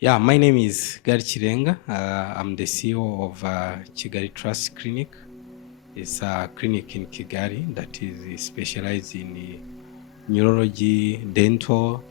Yeah, my name is Gary Chirenga. I'm the CEO of Kigali Trust Clinic. It's a clinic in Kigali that is specialized in neurology, dental,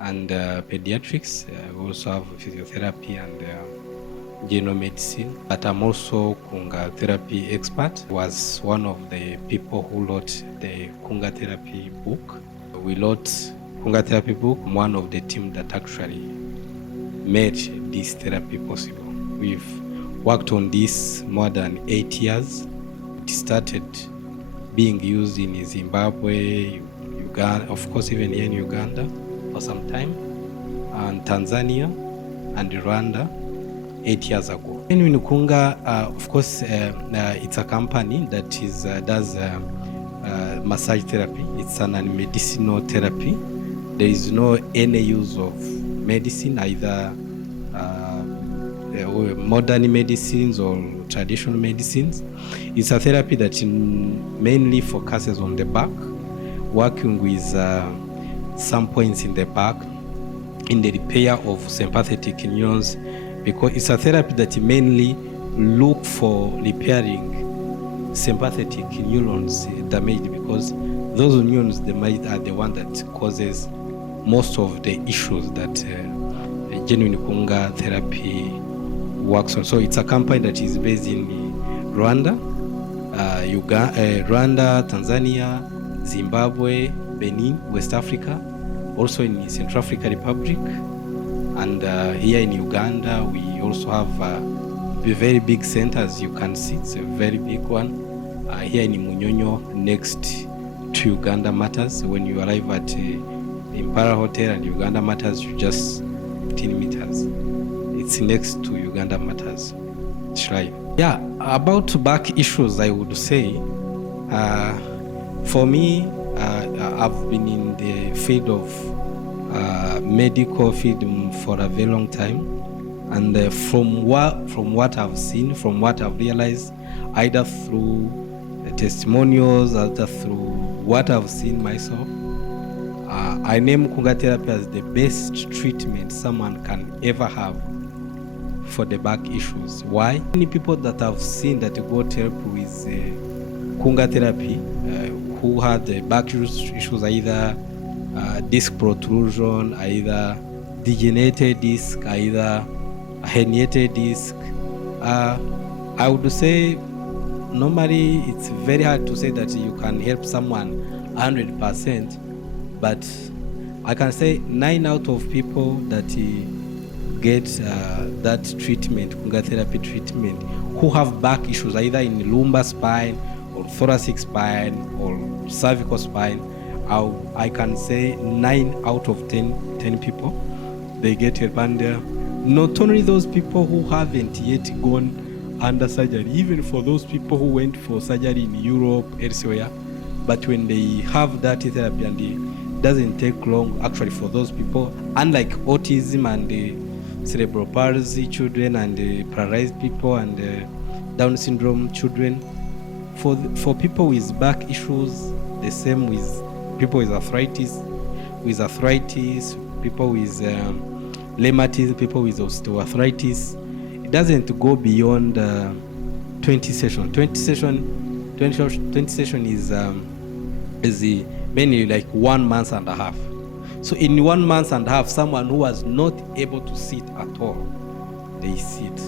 and pediatrics. We also have physiotherapy and general medicine. But I'm also Kunga therapy expert. Was one of the people who wrote the Kunga therapy book. We wrote Kunga therapy book. I'm one of the team that actually made this therapy possible. We've worked on this more than 8 years. It started being used in Zimbabwe, Uganda, of course even here in Uganda for some time, and Tanzania and Rwanda 8 years ago. In Kunga, of course, it's a company that does massage therapy. It's an medicinal therapy. There is no any use of medicine, either modern medicines or traditional medicines. It's a therapy that mainly focuses on the back, working with some points in the back in the repair of sympathetic neurons, because it's a therapy that mainly look for repairing sympathetic neurons damaged, because those neurons damaged are the one that causes most of the issues that genuine Kunga therapy works on. So it's a company that is based in Rwanda, Rwanda, Tanzania, Zimbabwe, Benin, West Africa, also in Central African Republic, and here in Uganda we also have a very big center, as you can see. It's a very big one here in Munyonyo, next to Uganda Matters. When you arrive at the Impala Hotel and Uganda Matters, you just 15 meters. It's next to Uganda Matters Shrine. Yeah, about back issues, I would say, for me, I've been in the field of medical field for a very long time, and from what I've seen, from what I've realized, either through testimonials, either through what I've seen myself, I name Kunga therapy as the best treatment someone can ever have for the back issues. Why? Many people that I've seen that got help with Kunga therapy who had the back issues, either disc protrusion, either degenerated disc, either herniated disc. I would say normally it's very hard to say that you can help someone 100%, but I can say 9 out of people that get that treatment, Kunga therapy treatment, who have back issues, either in lumbar spine or thoracic spine or cervical spine, I can say 9 out of 10 people, they get help. And not only those people who haven't yet gone under surgery, even for those people who went for surgery in Europe, elsewhere, but when they have that therapy, and it doesn't take long actually for those people, unlike autism and cerebral palsy children and paralyzed people and Down syndrome children, for people with back issues, the same with people with arthritis, people with rheumatism, people with osteoarthritis. It doesn't go beyond 20 sessions. 20 session is mainly like 1 month and a half. So in 1 month and a half, someone who was not able to sit at all, they sit.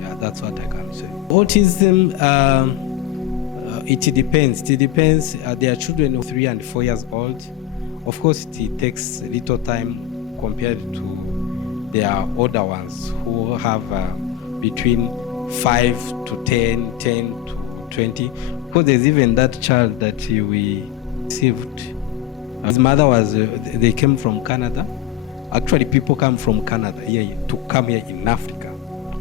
Yeah, that's what I can say. Autism, it depends. There are children of 3 and 4 years old. Of course, it takes little time compared to their older ones who have between 5 to 10 to 20. Because there's even that child that we received. His mother was, they came from Canada. Actually, people come from Canada here to come here in Africa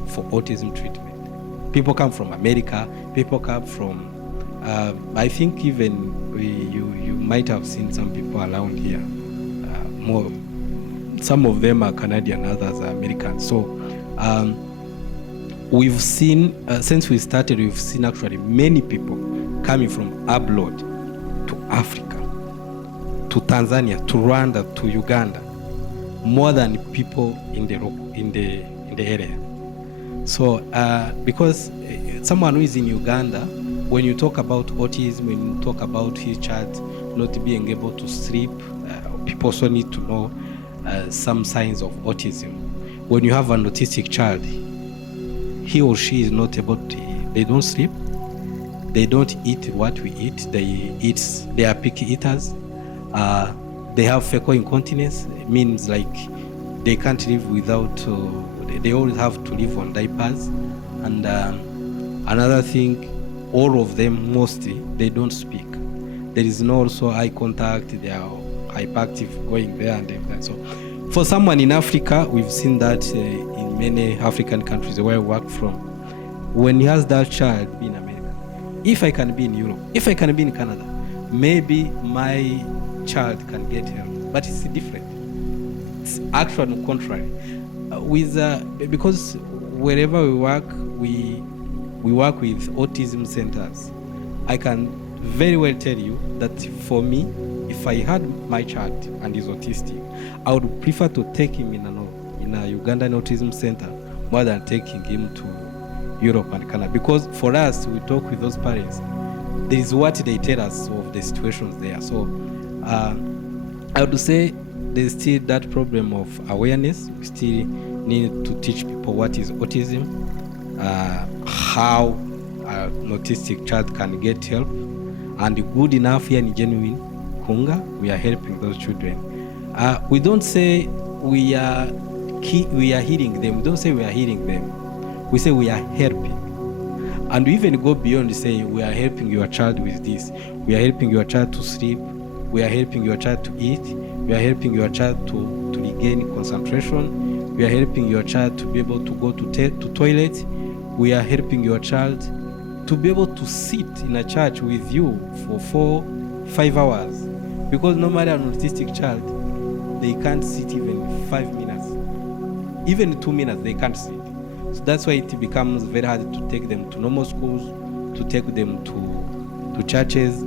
for autism treatment. People come from America. People come from, I think even you might have seen some people around here. More, some of them are Canadian, others are American. So we've seen, since we started, we've seen actually many people coming from abroad to Africa, to Tanzania, to Rwanda, to Uganda. more than people in the area. So because someone who is in Uganda, when you talk about autism, when you talk about his child not being able to sleep, people also need to know some signs of autism. When you have an autistic child, he or she is not able to, they don't sleep, they don't eat what we eat, they are picky eaters, they have fecal incontinence. It means like they can't live without, they always have to live on diapers. And another thing, all of them mostly, they don't speak. There is no also eye contact, they are hyperactive going there and everything. So for someone in Africa, we've seen that in many African countries where I work from, when he has that child be in America, if I can be in Europe, if I can be in Canada, maybe my child can get help. But it's different. It's actually contrary. Because wherever we work work with autism centers. I can very well tell you that for me, if I had my child and is autistic, I would prefer to take him in a Ugandan autism center more than taking him to Europe and Canada. Because for us, we talk with those parents, there is what they tell us of the situations there. So I would say there's still that problem of awareness. We still need to teach people what is autism, how an autistic child can get help, and good enough here in Genuine Kunga, we are helping those children. We don't say we are healing them. We don't say we are healing them. We say we are helping. And we even go beyond saying we are helping your child with this. We are helping your child to sleep. We are helping your child to eat. We are helping your child to regain concentration. We are helping your child to be able to go to toilet. We are helping your child to be able to sit in a church with you for 4-5 hours. Because normally an autistic child, they can't sit even 5 minutes. Even 2 minutes, they can't sit. So that's why it becomes very hard to take them to normal schools, to take them to churches.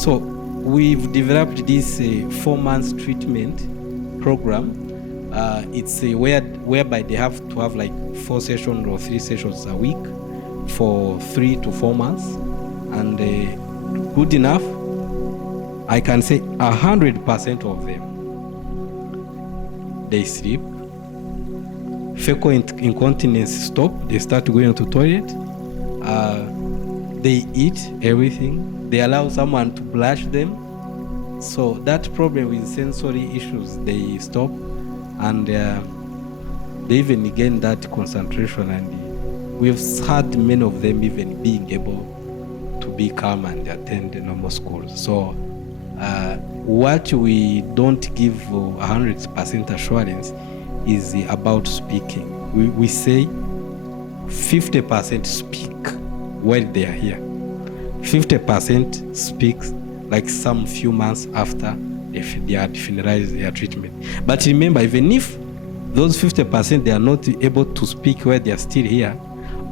So we've developed this 4 months treatment program. It's whereby they have to have like 4 sessions or 3 sessions a week for 3 to 4 months. And good enough, I can say 100% of them, they sleep. Fecal incontinence stop. They start going to toilet. They eat everything. They allow someone to brush them. So that problem with sensory issues, they stop, and they even gain that concentration. And we've had many of them even being able to be calm and attend the normal schools. So what we don't give 100% assurance is about speaking. We say 50% speak while they are here. 50% speaks like some few months after if they had finalized their treatment. But remember, even if those 50% they are not able to speak while they are still here,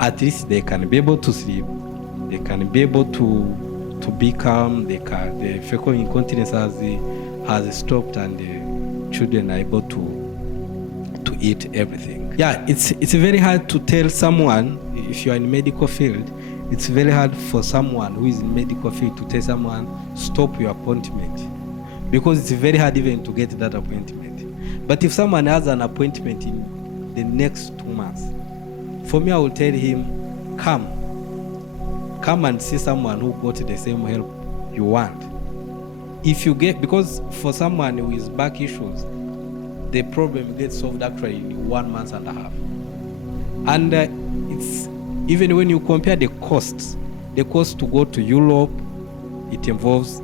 at least they can be able to sleep. They can be able to be calm. The fecal incontinence has stopped, and the children are able to eat everything. Yeah, it's very hard to tell someone, if you are in medical field, it's very hard for someone who is in medical field to tell someone, stop your appointment, because it's very hard even to get that appointment. But if someone has an appointment in the next 2 months, for me, I will tell him, come and see someone who got the same help you want. If you get, because for someone with back issues, the problem gets solved actually in 1 month and a half. And it's even when you compare the cost to go to Europe, it involves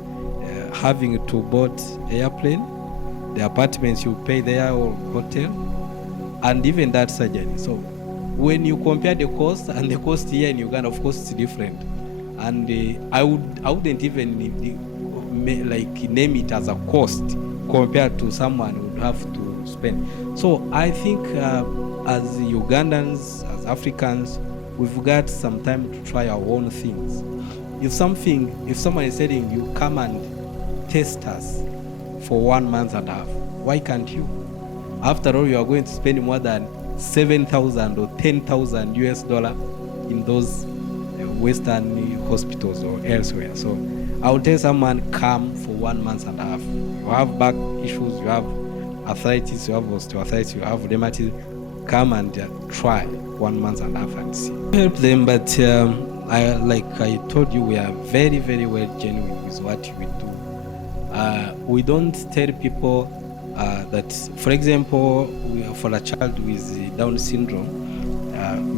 having to board airplane, the apartments you pay there or hotel, and even that surgery. So when you compare the cost and the cost here in Uganda, of course it's different. And I wouldn't even name it as a cost compared to someone who would have to spend. So I think as Ugandans, as Africans, we've got some time to try our own things. If someone is telling you, come and test us for 1 month and a half, why can't you? After all, you are going to spend more than 7,000 or 10,000 US dollar in those Western hospitals or elsewhere. So I would tell someone, come for 1 month and a half. You have back issues, you have arthritis, you have osteoarthritis, you have rheumatism. Come and try 1 month and a half and see. Help them, but like I told you, we are very, very well genuine with what we do. We don't tell people that, for example, for a child with Down syndrome,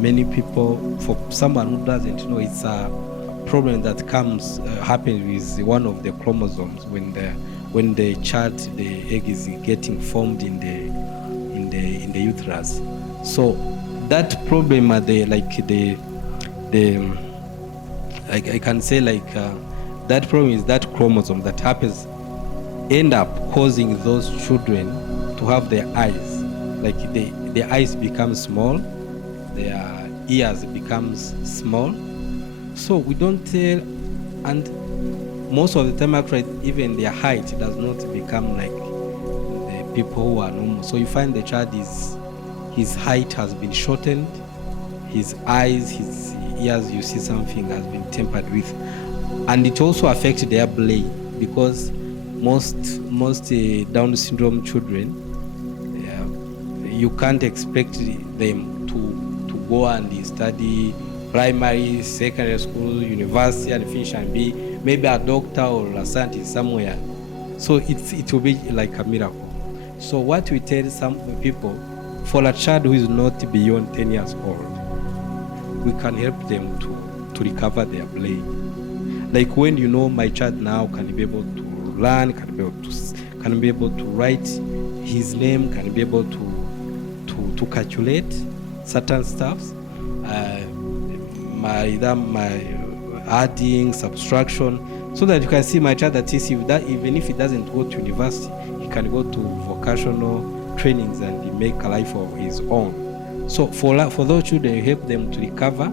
many people, for someone who doesn't know, it's a problem that happens with one of the chromosomes when the child, the egg is getting formed in the uterus. So that problem, I can say that problem is that chromosome that happens end up causing those children to have their eyes, like their eyes become small, their ears becomes small. So we don't tell, and most of the time actually even their height does not become like the people who are normal. So you find the child his height has been shortened, his eyes, his ears, you see something has been tempered with, and it also affects their brain, because most Down syndrome children, you can't expect them to go and study primary, secondary school, university, and finish and be maybe a doctor or a scientist somewhere. So it will be like a miracle. So what we tell some people, for a child who is not beyond 10 years old, we can help them to recover their brain. Like when my child now can be able to learn, can be able to write his name, can be able to calculate certain stuffs, my adding, subtraction, so that you can see my child that even if he doesn't go to university, he can go to vocational trainings and make a life of his own. So for those children, you help them to recover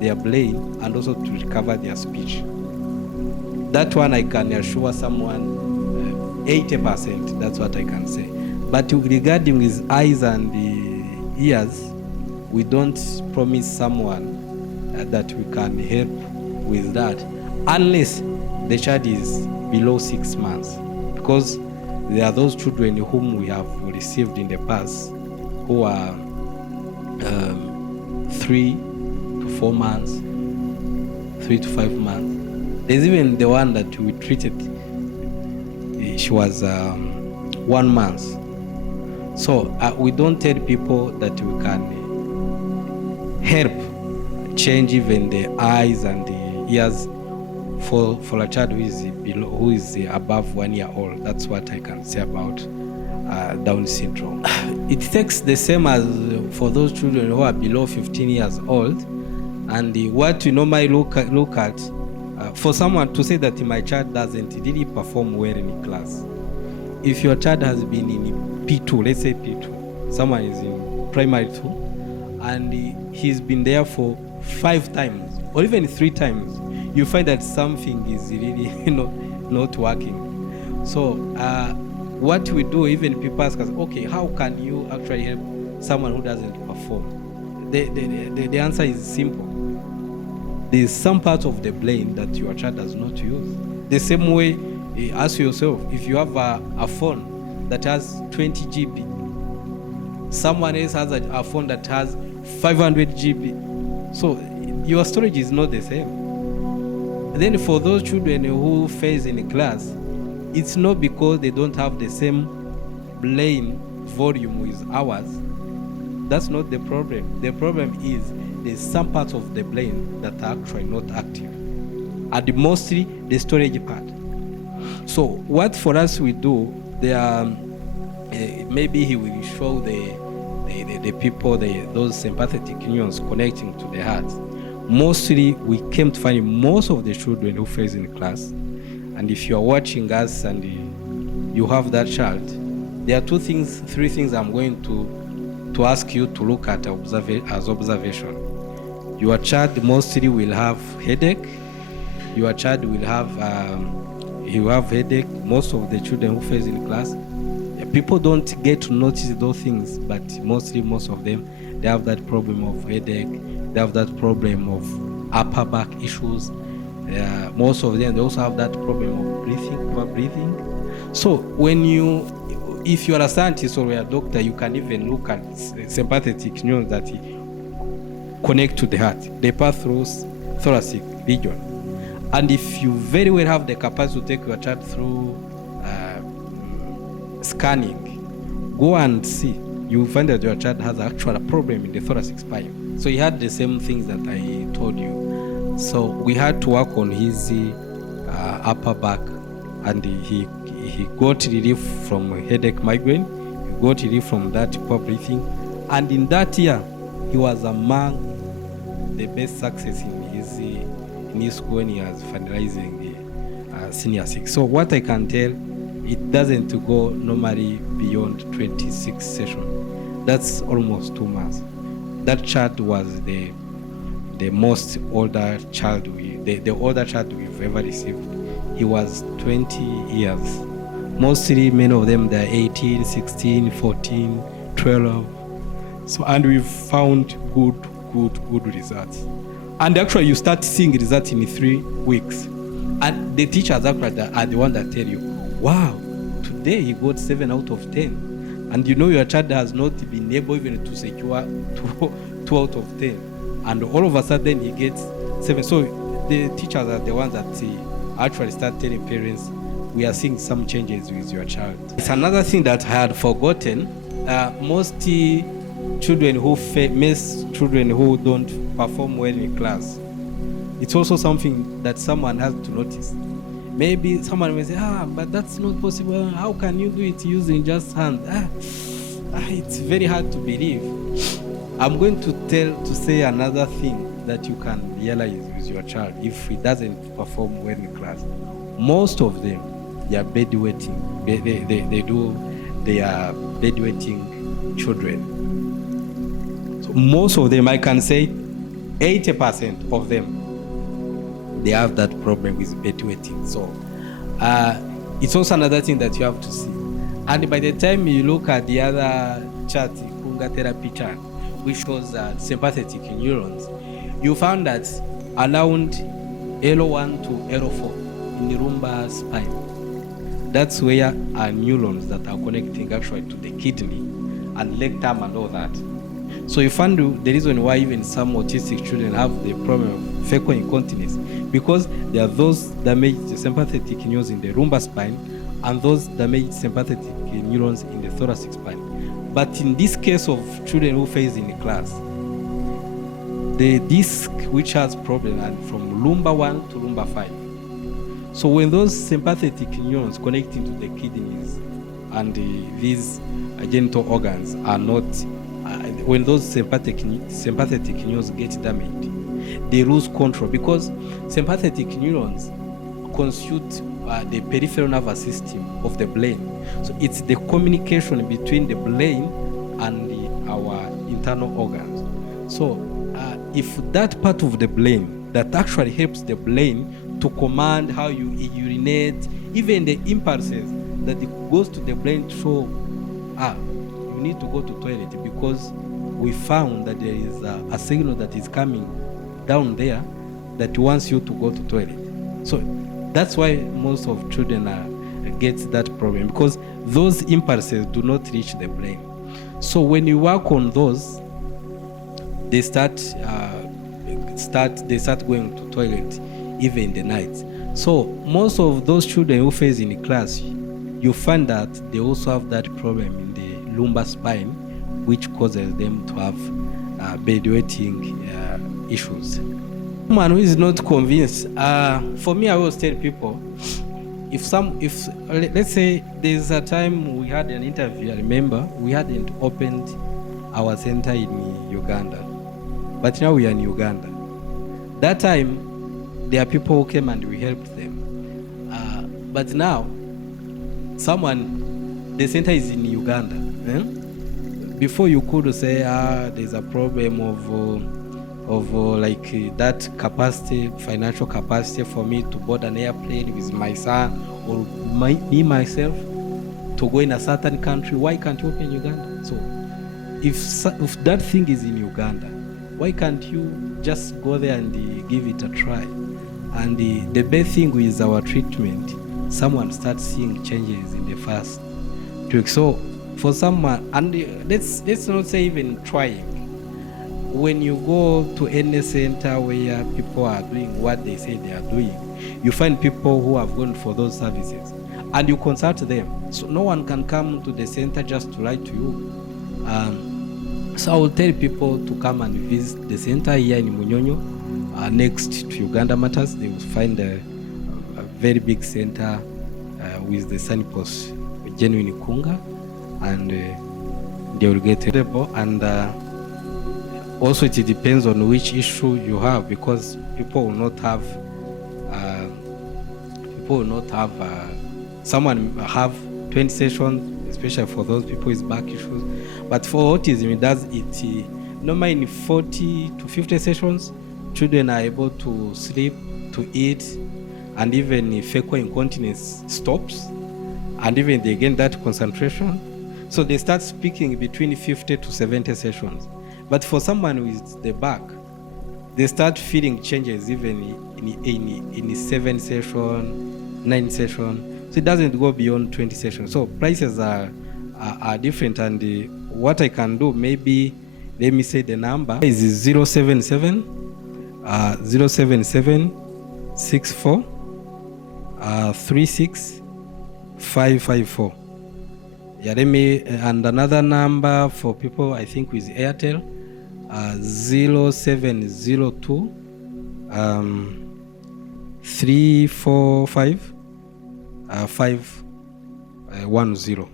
their brain and also to recover their speech. That one I can assure someone 80%, that's what I can say. But regarding his eyes and the ears, we don't promise someone that we can help with that unless the child is below 6 months, because there are those children whom we have received in the past who are 3 to 4 months, 3 to 5 months. There's even the one that we treated, she was 1 month. So we don't tell people that we can help change even the eyes and the ears for a child who is above 1 year old. That's what I can say about Down syndrome. It takes the same as for those children who are below 15 years old. And what we normally look at for someone to say that my child doesn't really perform well in class. If your child has been in P2, let's say P2, someone is in primary 2, and he's been there for 5 times or even 3 times, you find that something is really not working. So what we do, even people ask us, okay, how can you actually help someone who doesn't perform? The answer is simple. There's some part of the brain that your child does not use. The same way, ask yourself, if you have a phone that has 20 GB, someone else has a phone that has 500 GB. So your storage is not the same. Then for those children who fail in class, it's not because they don't have the same brain volume with ours. That's not the problem. The problem is there's some parts of the brain that are actually not active, and mostly the storage part. So what for us we do, maybe he will show the people those sympathetic neurons connecting to the heart. Mostly we came to find most of the children who fail in class, and if you are watching us and you have that child, there are 3 things I'm going to ask you to look at as observation. Your child mostly will have headache. Your child will have headache. Most of the children who fail in class, People don't get to notice those things, but most of them, they have that problem of headache, they have that problem of upper back issues. Most of them, they also have that problem of poor breathing. So if you are a scientist or a doctor, you can even look at sympathetic neurons that connect to the heart. They pass through thoracic region. And if you very well have the capacity to take your child through scanning, go and see. You will find that your child has actually a problem in the thoracic spine. So he had the same things that I told you. So we had to work on his upper back, and he got relief from headache, migraine. He got relief from that poor breathing. And in that year, he was among the best success in his school when he was finalizing senior 6. So what I can tell, it doesn't go normally beyond 26 sessions. That's almost 2 months. That child was the most older child the older child we've ever received. He was 20 years. Mostly many of them, they're 18, 16, 14, 12. So, and we've found good results. And actually you start seeing results in 3 weeks. And the teachers actually are the one that tell you, wow, today he got 7 out of 10. And you know your child has not been able even to secure 2 out of 10. And all of a sudden he gets 7. So the teachers are the ones that actually start telling parents, we are seeing some changes with your child. It's another thing that I had forgotten. Most children who don't perform well in class, it's also something that someone has to notice. Maybe someone may say, but that's not possible. How can you do it using just hand? It's very hard to believe. I'm going to say another thing that you can realize with your child if he doesn't perform well in class. Most of them, they are bedwetting. They are bedwetting children. So most of them, I can say 80% of them, they have that problem with bedwetting. So it's also another thing that you have to see. And by the time you look at the other chart, Kunga therapy chart, which shows sympathetic neurons, you found that around L1 to L4 in the lumbar spine, that's where are neurons that are connecting actually to the kidney and rectum and all that. So you find the reason why even some autistic children have the problem of fecal incontinence, because there are those damaged sympathetic neurons in the lumbar spine and those damaged sympathetic neurons in the thoracic spine. But in this case of children who face in the class, the disc which has problem and from lumbar 1 to lumbar 5. So when those sympathetic neurons connecting to the kidneys and these genital organs are not, when those sympathetic neurons get damaged, they lose control, because sympathetic neurons constitute the peripheral nervous system of the brain. So it's the communication between the brain and our internal organs. So if that part of the brain that actually helps the brain to command how you urinate, even the impulses that it goes to the brain to show, you need to go to toilet, because we found that there is a signal that is coming down there that wants you to go to toilet. So that's why most of children get that problem, because those impulses do not reach the brain. So when you work on those, they start going to toilet even in the night. So most of those children who face in the class, you find that they also have that problem in the lumbar spine, which causes them to have bedwetting issues. Someone who is not convinced, for me, I always tell people, if let's say there's a time we had an interview, I remember we hadn't opened our center in Uganda, but now we are in Uganda. That time there are people who came and we helped them, but now the center is in Uganda. Before you could say there's a problem of like that capacity, financial capacity for me to board an airplane with my son or me myself. to go in a certain country, why can't you open Uganda? So if that thing is in Uganda, why can't you just go there and give it a try? And the best thing with our treatment, someone starts seeing changes in the first 2 weeks. So for someone, and let's not say even trying, when you go to any center where people are doing what they say they are doing, you find people who have gone for those services and you consult them. So no one can come to the center just to lie to you. So I will tell people to come and visit the center here in Munyonyo, next to Uganda Matters. They will find a very big center with the signpost Genuine Kunga, and they will get it. And also it depends on which issue you have, because people will not have someone have 20 sessions, especially for those people with back issues. But for autism, it does it normally in 40 to 50 sessions. Children are able to sleep, to eat, and even fecal incontinence stops, and even they gain that concentration. So they start speaking between 50 to 70 sessions. But for someone with the back, they start feeling changes even in 7 session, 9 session. So it doesn't go beyond 20 sessions. So prices are different, and what I can do, maybe let me say the number is 077 64 36 554. Yeah, let me, and another number for people I think with Airtel, 0702 345 510.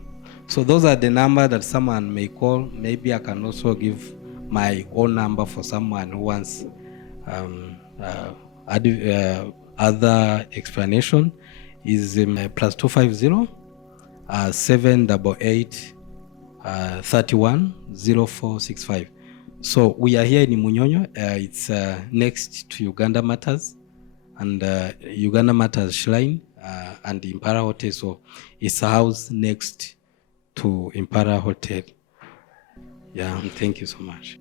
So those are the number that someone may call. Maybe I can also give my own number for someone who wants other explanation. Is +250 788 31 0465. So we are here in Munyonyo. It's next to Uganda Matters and Uganda Matters Shrine and Impala Hotel. So it's a house next to Impala Hotel. Yeah, thank you so much.